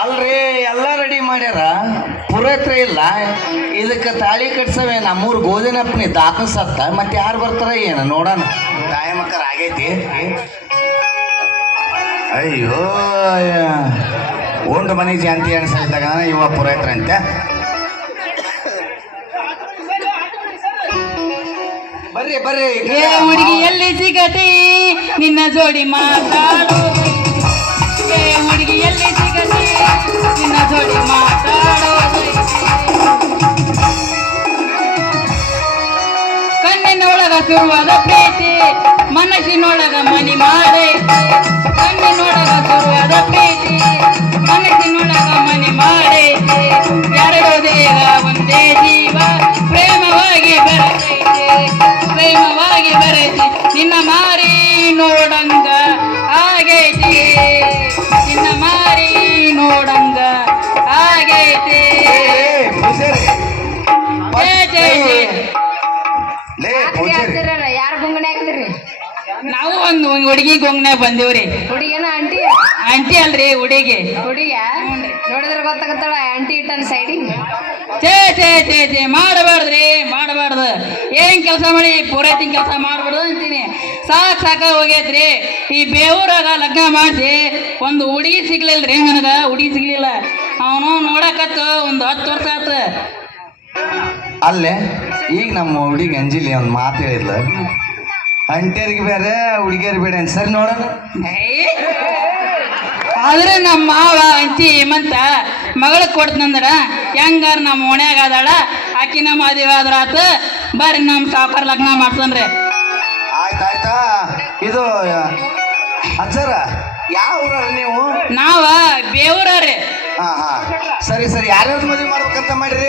ಅಲ್ರಿ ಎಲ್ಲ ರೆಡಿ ಮಾಡ್ಯಾರ ಪುರೋಹಿತ್ರ ಇಲ್ಲ ಇದಕ್ಕೆ ತಾಳಿ ಕಟ್ಸವೆ ನಮ್ಮೂರು ಗೋಧಿನಪ್ಪನಿ ದಾಖಲ್ಸತ್ತ ಮತ್ತೆ ಯಾರು ಬರ್ತಾರ ಏನು ನೋಡೋಣ ಟೈಮಕ್ಕರ ಆಗೈತಿ ಅಯ್ಯೋ ಉಂಡು ಮನೆ ಜಯಂತಿ ಅನ್ಸಲಿದ್ದಾಗ ಇವ ಪುರೋಹಿತ್ರ ಅಂತೆ ಬರ್ರಿ ಬರ್ರಿ ಹುಡುಗಿ ಎಲ್ಲಿ ಸಿಗತಿ ನಿನ್ನ ಜೋಡಿ ಮಾತಾಡೋ ಹುಡುಗಿ ಎಲ್ಲಿ ಸಿಗತಿ ನಿನ್ನ ಜೋಡಿ ಮಾತಾಡೋ ಕಣ್ಣಿನೊಳಗ ಶುರುವಾದ ಪ್ರೀತಿ ಮನಸ್ಸಿನೊಳಗ ಮನಿ ಮಾಡೈತಿ ಕಣ್ಣಿನೊಳಗ ಶುರುವಾದ ಪ್ರೀತಿ ಮನಸ್ಸಿನೊಳಗ ಮನಿ ಮಾಡೈತಿ ಎರಡು ದೇಹ ಒಂದೇ ಜೀವ ಪ್ರೇಮವಾಗಿ ಬೆರೆತೈತಿ ಪ್ರೇಮವಾಗಿ ಬೆರೆತಿ ನಿನ್ನ ಮಾರಿ ನೋಡಂಗ ಆಗೈತಿ ನಿನ್ನ ಮಾರಿ ನೋಡಂಗ ಆಗೈತಿ ಯಾರ ಗುಂಗನೆ ಆಗಿದ್ರಿ ನಾವು ಒಂದು ಹುಡುಗಿ ಗೊಂಗನ್ಯಾಗ ಬಂದೇವ್ರಿ ಹುಡುಗಿನ ಆಂಟಿ ಆಂಟಿ ಅಲ್ರಿ ಹುಡುಗಿ ಹುಡುಗ ನೋಡಿದ್ರೆ ಗೊತ್ತಾಗತ್ತಳ ಆಂಟಿ ಇಟ್ಟನ್ ಸೈಡಿಗೆ ಛೇ ಛೇ ಛೇ ಛೇ ಮಾಡಬಾರ್ದ್ರಿ ಮಾಡಬಾರ್ದು ಏನ್ ಕೆಲಸ ಮಾಡಿ ಪೂರೈತಿನ ಕೆಲಸ ಮಾಡಬಾರ್ದು ಅಂತೀನಿ ಸಾಕ ಹೋಗೈತ್ರಿ ಈ ಬೇವೂರಾಗ ಲಗ್ನ ಮಾಡಿಸಿ ಒಂದು ಹುಡುಗಿ ಸಿಗ್ಲಿಲ್ರಿ ನನಗ ಹುಡುಗಿ ಸಿಗ್ಲಿಲ್ಲ ಅವನು ನೋಡಕತ್ತು ಒಂದು 10 ವರ್ಷ ಆತ ಅಲ್ಲೇ ಈಗ ನಮ್ಮ ಹುಡುಗಿ ಅಂಜಿಲಿ ಒಂದು ಮಾತು ಹೇಳಿದ್ಲ ಅಂಟಿಯರಿಗೆ ಬೇರೆ ಹುಡುಗಿಯರು ಬೇಡ ಅಂತ ಸರಿ ನೋಡೋಣ ಆದ್ರೆ ನಮ್ಮ ಮಾವ ಅಂತಿ ಹೇಮಂತ ಮಗಳಿಗೆ ಕೊಡ್ತಂದ್ರ ಹೆಂಗಾರ ನಮ್ಮ ಓಣ್ಯಾಗ ಅದಾಳ ಆಕಿ ನಮ್ಮ ಮದುವೆ ಆದ್ರ ಆತ ಬರ್ರಿ ನಮ್ಮ ಸಾವುಕಾರ ಲಗ್ನ ಮಾಡ್ತನ್ರಿ ಆಯ್ತಾಯ್ತಾ ಇದು ಅಜ್ಜರ ಯಾವ ಊರ ನೀವು ನಾವ ಬೇವೂರ್ರಿ ಹಾ ಹಾ ಸರಿ ಸರಿ ಯಾರ್ಯಾವ್ದು ಮದುವೆ ಮಾಡ್ಬೇಕಂತ ಮಾಡಿರಿ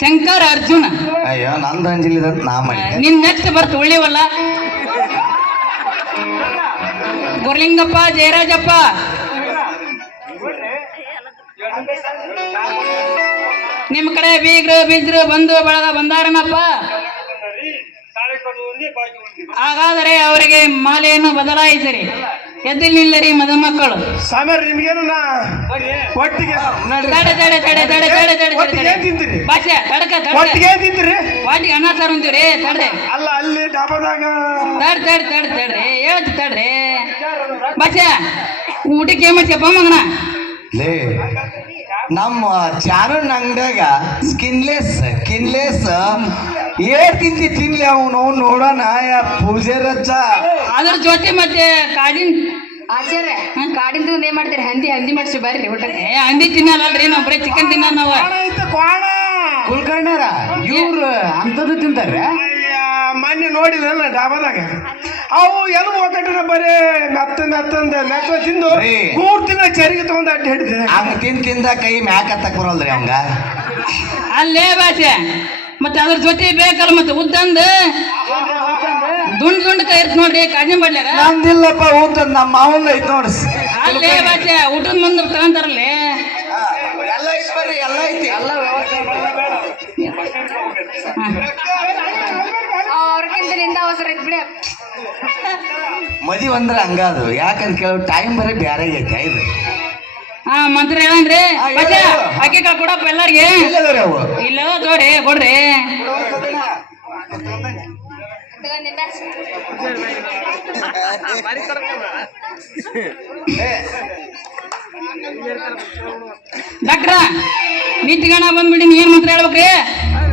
ಶಂಕರ್ ಅರ್ಜುನ ಅಯ್ಯೋ ನಂದು ಅಂಜಲಿ ನಾ ಮಾಡಿ ನಿನ್ ನೆಕ್ಸ್ಟ್ ಬರ್ತ ಉಳಿವಲ್ಲ ಗುರ್ಲಿಂಗಪ್ಪ ಜಯರಾಜಪ್ಪ ನಿಮ್ಮ ಕಡೆ ಬೀಗ್ರು ಬೀಜ್ರು ಬಂದು ಬಳಗ ಬಂದಾರನಪ್ಪ ಹಾಗಾದರೆ ಅವರಿಗೆ ಮಾಲೆಯನ್ನು ಬದಲಾಯಿಸಿರಿ ಎದ್ದಿಲ್ ನಿಲ್ಲರಿ ಮದುಮಕ್ಕಳು ಸಾಮ್ಯಾರ ನಿಮ್ಗೇನು ಒಟ್ಟಿಗೆ ತಡೆ ತಡೆ ತಡೆ ತಡೆ ತಡೆ ತಡೆ ಒಟ್ಟಿಗೆ ತಿಂತೀರಿ ಭಾಷೆ ತಡಕ ಒಟ್ಟಿಗೆ ತಿಂತೀರಿ ವಾಟಿಗೆ ಅನ್ನ ಸಾರು ಅಂತೀವ್ರಿ ತಡ್ರಿ ಅಲ್ಲ ಅಲ್ಲಿ ಡಾಬಾದಾಗ ತಡ್ರಿ ಹೇಳ್ತಿ ತಡ್ರಿ ಭಾಷೆ ಊಟಕ್ಕೆ ಏನ್ ಮಾಡ್ಸಪ್ಪ ಮಗನ ಲೇ ನಮ್ಮ ಚಾರಣ್ಣ ಅಂಗಡ್ಯಾಗ ಸ್ಕಿನ್ಲೆಸ್ ತಿಂತಿ ತಿನ್ಲಿ ಅವನು ನೋಡೋಣ ಪೂಜಾರಚ್ಚ ಅದ್ರ ಜೊತೆ ಮತ್ತೆ ಕಾಡಿನ ಆಚಾರ್ಯ ಕಾಡಿನ ತಗೊಂಡ್ ಏನ್ ಮಾಡ್ತೀರಿ ಹಂದಿ ಮಾಡಿಸಿ ಬರ್ರಿ ಊಟಕ್ಕೆ ಹಂದಿ ತಿನ್ನಲ್ಲಲ್ರಿ ನಾವು ಬರೀ ಚಿಕನ್ ತಿನ್ನ ನಾವು ಕೋಣ ಕುಲ್ಕರ್ಣ್ಯಾರ ಇವ್ರು ಅಂಥದ್ದು ತಿಂತಾರೆ ಮೊನ್ನೆ ನೋಡಿದ್ರಲ್ಲ ಡಾಬಾದಾಗ ಅವು ಎಲ್ಲಿ ಹೋಗಟ್ಟ ಬರೇ ಮೆತ್ತ ತಿಂದು ರೀ. 3 ತಿಂಗಳ ಚರಿಗೆ ತಗೊಂಡು ಅಡ್ಡಿ ಹಿಡಿದೆ ಹಂಗ ತಿಂದ ಕೈ ಮ್ಯಾಕ್ ಹತ್ತಕ್ ಬರಲ್ರಿ ಅವಂಗ ಅಲ್ಲೇ ಭಾಷೆ ಮತ್ತೆ ಅದ್ರ ಜೊತೆ ಬೇಕಲ್ಲ ಮತ್ತೆ ಉದ್ದಂದು ದುಂಡ್ ಕೈ ಇರ್ತ ನೋಡ್ರಿ ಕಾಜಿನ ಬಡ್ಲಾಗ ನಂದಿಲ್ಲಪ್ಪ ಊಟ ನಮ್ಮ ಮಾವನ್ ಐತ್ ನೋಡ್ರಿ ಅಲ್ಲೇ ಭಾಷೆ ಊಟದ ಮುಂದೆ ತಗೊಂತಾರಲ್ಲೇ ಎಲ್ಲ ಐತಿ ಬರ್ರಿ ಎಲ್ಲ ಐತಿ ಎಲ್ಲ ಅವ್ರಕ್ಕಿಂತ ನಿಂದ ಅವಸರ ಐತ್ ಬಿಡಿ ಮದುವೆ ಅಂದ್ರೆ ಹಂಗಾದು ಯಾಕಂತ ಕೇಳೋ ಟೈಮ್ ಬರೀ ಬ್ಯಾರೆ ಐತಿ ಇದು ಹಾ ಮಂತ್ರ ಹೇಳನ್ರಿ ಭಾಷೆ ಅಕ್ಕಿ ಕಾಳು ಕೊಡಪ್ಪ ಎಲ್ಲಾರ್ಗೆ ಎಲ್ಲದವ್ರಿ ಅವು ಇಲ್ಲ ತೋರಿ ಕೊಡ್ರಿ ಡಾಕ್ಟ್ರ ನಿಂತ್ಗಣ ಬಂದ್ಬಿಡಿ ಏನ್ ಮಂತ್ರ ಹೇಳ್ಬೇಕ್ರಿ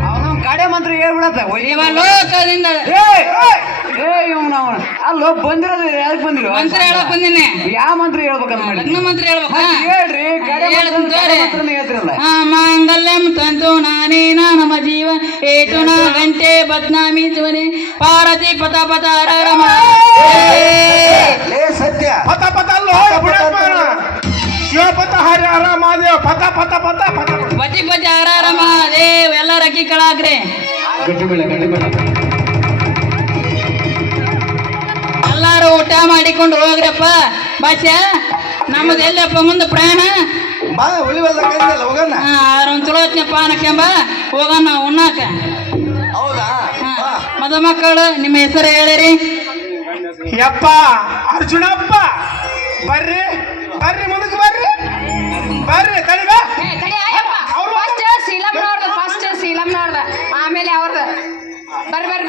ಅವನು ಗಾಡಿ ಮಂತ್ರ ಹೇಳ್ಬಿಡತ್ತ ಇವ ಲೋಕದಿಂದ ಅಲ್ಲೋ ಬಂದಿರೋದು ಯಾಕೆ ಬಂದಿರೋ ಮಂತ್ರ ಹೇಳಕ್ ಬಂದಿನಿ ಯಾವ ಮಂತ್ರ ಹೇಳ್ಬೇಕಂತ ಮಾಡಿ ಲಗ್ನ ಮಂತ್ರ ಹೇಳ್ಬೇಕಾ ಹೇಳ್ರಿ ಹೇಳ್ತಿರಲ್ಲ ಮಾಂಗಲ್ಯಂ ತಂತು ನಾನೇನ ನಮ್ಮ ಜೀವ ಏತುನ ಗಂಟೆ ಬದ್ನಾಮಿ ಧ್ವನಿ ಪಾರತಿ ಪತ ಪತ ರಮ ಸತ್ಯ ಪತ ಪತ ಅಲ್ಲೋ ಶಿವಪತ ಹರಿ ಆರಾಮಾದೇವ ಪತ ಪತ ಪತ ಪತ ಬತಿ ಬತಿ ಆರಾಮ ದೇವ್ ಎಲ್ಲರ ಅಕ್ಕಿ ಕಳಾಕ್ರಿ ಎಲ್ಲಾರು ಊಟ ಮಾಡಿಕೊಂಡು ಹೋಗ್ರಪ್ಪ ಭಾಷೆ ನಮ್ಮದು ಎಲ್ಲಪ್ಪ ಮುಂದೆ ಪ್ರಯಾಣ ಬಾ ಉಳಿವಲ್ಲ ಹೋಗೋಣ ಒಂದು ಚಲೋ ಪಾನ ಕೆಂಬ ಹೋಗೋಣ ಉಣ್ಣಾಕ ಹೌದಾ ಮದುಮಕ್ಕಳು ನಿಮ್ಮ ಹೆಸರು ಹೇಳಿರಿ ಯಪ್ಪ ಅರ್ಜುನಪ್ಪ ಬರ್ರಿ ಬರ್ರಿ ಮುಂದಕ್ಕೆ ಬರ್ರಿ ಬರ್ರಿ ತಡಿಗ ಫಸ್ಟ್ ಶೀಲಮ್ನವ್ರದ ಫಸ್ಟ್ ಶೀಲಮ್ನವ್ರದ ಆಮೇಲೆ ಅವ್ರದ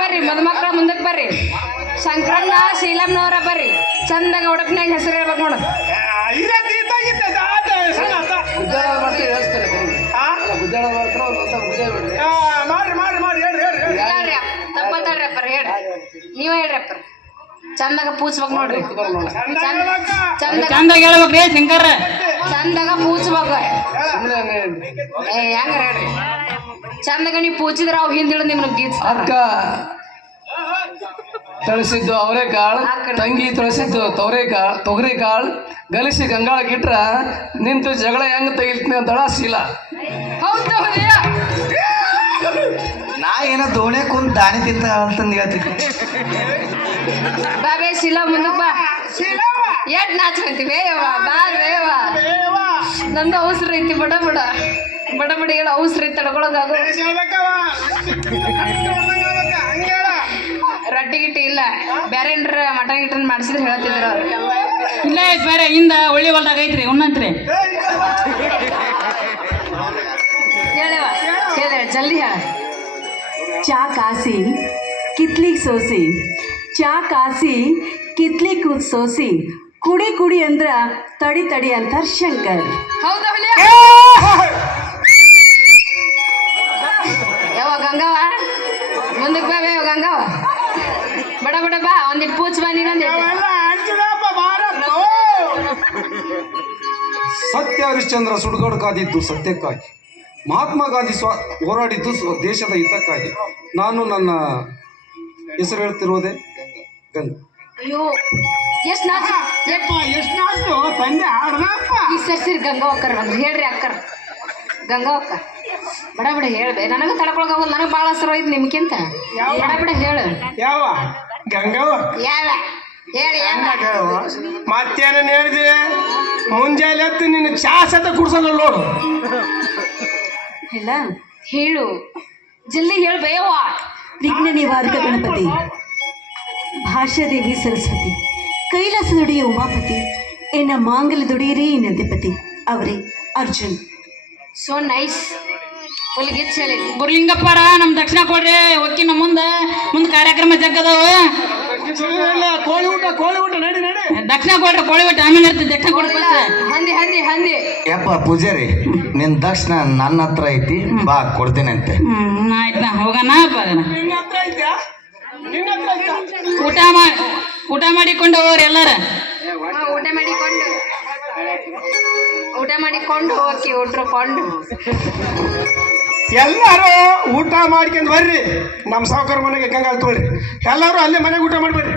ಬರ್ರಿ ಮದುಮಕ್ಳ ಮುಂದಕ್ಕೆ ಬರ್ರಿ ಶಂಕರಣ್ಣ ಶೀಲಮ್ನವ್ರ ಬರ್ರಿ ಚಂದಾಗ ಉಡಪ್ನಾಗ ಹೆಸರು ಹೇಳ್ಬೇಕು ನೋಡು ಮಾಡಿ ಹೇಳ್ರಿ ಹೇಳ್ರಿ ತಪ್ಪತ್ತಾಳ್ರಿ ಅಪ್ಪರ ಹೇಳ್ರಿ ನೀವ ಹೇಳ್ರಿ ಅಪ್ಪರ ಚಂದಾಗ ಪೂಚ್ಬೇಕು ನೋಡ್ರಿ ಚಂದಾಗ ಹೇಳ್ಬೇಕ್ರಿ ಶಂಕರ ಚಂದಾಗ ಪೂಚ್ಬೇಕು ಹೆಂಗಾರ ಹೇಳ್ರಿ ಚಂದಾಗ ನೀವು ಪೂಚಿದ್ರ ಅವ್ ಹಿಂದಿಳು ನಿಮ್ಗೆ ಗೀತ್ ಅಕ್ಕ ತಳಿಸಿದ್ದು ಅವರೆಕಾಳು ತಂಗಿ ತಳಿಸಿದ್ದು ತೊಗರಿಕಾಳು ಗಲಿಸಿ ಗಂಗಾಳಕ್ಕೆ ಇಟ್ರ ನಿಂತು ಜಗಳ ಹೆಂಗ್ ತೆಗಿಲ್ತೀನಿ ಅಂತಳ ಶೀಲ. ಹೌದು ನಾ ಏನೋ ದೋಣೆ ಕುಂತ ದಾಣಿ ತಿಂತ ಅಂತಂದು ಹೇಳ್ತೀನಿ. ಬಾಬೇ ಶೀಲ ಮುಂದಕ್ಕೆ ಬಾ ಎಟ್ ನಾಚ್ಕೊಂತೀವಿ ಬಾವೇವ ನಂದು ಅವಸರ ಐತಿ ಬಡ ಹೇಳ ಅವಸರ ಐತಿ ತಡ್ಕೊಳಕಾಗೋ ರೊಟ್ಟಿ ಗಿಟ್ಟಿ ಇಲ್ಲ ಬೇರೆ ಏನ್ರ ಮಟನ್ ಗಿಟನ್ ಮಾಡಿಸಿದ್ರೆ ಹೇಳ್ತಿದ್ರು ಅವ್ರು ಇಲ್ಲ ಬೇರೆ ಹಿಂದ ಒಳ್ಳೆ ಹೊಲ್ದಾಗ ಐತ್ರಿ ಉಣ್ಣಂತ್ರಿ ಹೇಳ ಜಲ್ದಿ ಹೇಳ ಚಾ ಕಾಸಿ ಕಿತ್ಲಿಗೆ ಸೋಸಿ ಚಾ ಕಾಸಿ ಕಿತ್ಲಿಗೆ ಸೋಸಿ ಕುಡಿ ಅಂದ್ರ ತಡಿ ಅಂತಾರ ಶಂಕರ್. ಹೌದಾ ಯಾವ ಗಂಗವ ಮುಂದಕ್ಕೆ ಬಾ ಯಾವ ಗಂಗವ ಬಡ ಬಾ ಒಂದಿಟ್ಟು ಪೂಚ್ ಬಾ ನೀನೊಂದಿಟ್ಟು ಸತ್ಯ ಹರಿಶ್ಚಂದ್ರ ಸುಡುಗಾಡು ಕಾದಿದ್ದು ಸತ್ಯಕ್ಕಾಗಿ, ಮಹಾತ್ಮ ಗಾಂಧಿ ಹೋರಾಡಿದ್ದು ದೇಶದ ಹಿತಕ್ಕಾಗಿ. ನಾನು ನನ್ನ ಹೆಸರು ಹೇಳ್ತಿರುವುದೇ ಗಂಗ. ಅಯ್ಯೋ ಎಷ್ಟು ನಾಚು ಈ ಸರ್ಸಿರಿ ಗಂಗಾ ಅಕ್ಕರ್ ಬಂದ್ರು ಹೇಳ್ರಿ ಅಕ್ಕರ್ ಗಂಗಾ ಅಕ್ಕ ಬಡ ಹೇಳ್ಬೆ ನನಗೆ ತಡ್ಕೊಳಕಾಗಲ್ಲ ನನಗೆ ಭಾಳ ಹಸರು ಐತಿ ನಿಮ್ಗಿಂತ ಬಡ ಹೇಳು ಯಾವ ಗಂಗವ್ವ ಯಾವ ಹೇಳಿ ಮತ್ತೇನ ಹೇಳಿದೆ ಮುಂಜಾನೆ ಎದ್ದು ನಿನ್ನ ಚಾ ಸತ ಕುಡ್ಸೋದು ನೋಡು. ಇಲ್ಲ ಹೇಳು ಜಲ್ದಿ ಹೇಳ್ಬೇಯವ್ವ. ವಿಘ್ನ ನಿವಾರಕ ಗಣಪತಿ, ಭಾಷಾದೇವಿ ಸರಸ್ವತಿ, ಕೈಲಾಸದೊಡೆಯ ಉಮಾಪತಿ, ಎನ್ನ ಮಾಂಗಲ್ಯದೊಡೆಯರೇ ನಂದಿಪತಿ ಅವರೇ ಅರ್ಜುನ್. ಸೋ ನೈಸ್ ಫುಲ್ ಗಿಚ್ ಹೇಳಿ ಗುರ್ಲಿಂಗಪ್ಪರ ನಮ್ ದಕ್ಷಿಣ ಕೊಡ್ರಿ ಹೊಕ್ಕಿನ ಮುಂದ ಕಾರ್ಯಕ್ರಮ ಜಗ್ಗದವ ಕೋಳಿ ಊಟ ನಡಿ ದಕ್ಷಿಣ ಕೊಡ್ರಿ ಕೋಳಿ ಊಟ ಆಮೇಲೆ ಇರ್ತದೆ ದಕ್ಷಿಣ ಕೊಡ್ತಾರೆ ಹಂದಿ ಯಪ್ಪ ಪೂಜಾರಿ ನಿನ್ ದಕ್ಷಿಣ ನನ್ನ ಹತ್ರ ಐತಿ ಬಾ ಕೊಡ್ತೀನಿ ಅಂತೆ. ಆಯ್ತಾ ಹೋಗೋಣ ಊಟ ಮಾಡಿಕೊಂಡು ಹೋಗ್ರಿ ಎಲ್ಲಾರ ಊಟ ಮಾಡಿಕೊಂಡು ಹೋಗಿ ಉಟ್ರುಕೊಂಡು ಎಲ್ಲರೂ ಊಟ ಮಾಡ್ಕೊಂಡು ಬರ್ರಿ. ನಮ್ಮ ಸಾವುಕಾರ ಮನೆಗೆ ಗಂಗಾಳ ತೋಳ್ರಿ ಎಲ್ಲರೂ ಅಲ್ಲೇ ಮನೆಗೆ ಊಟ ಮಾಡಿ ಬರ್ರಿ.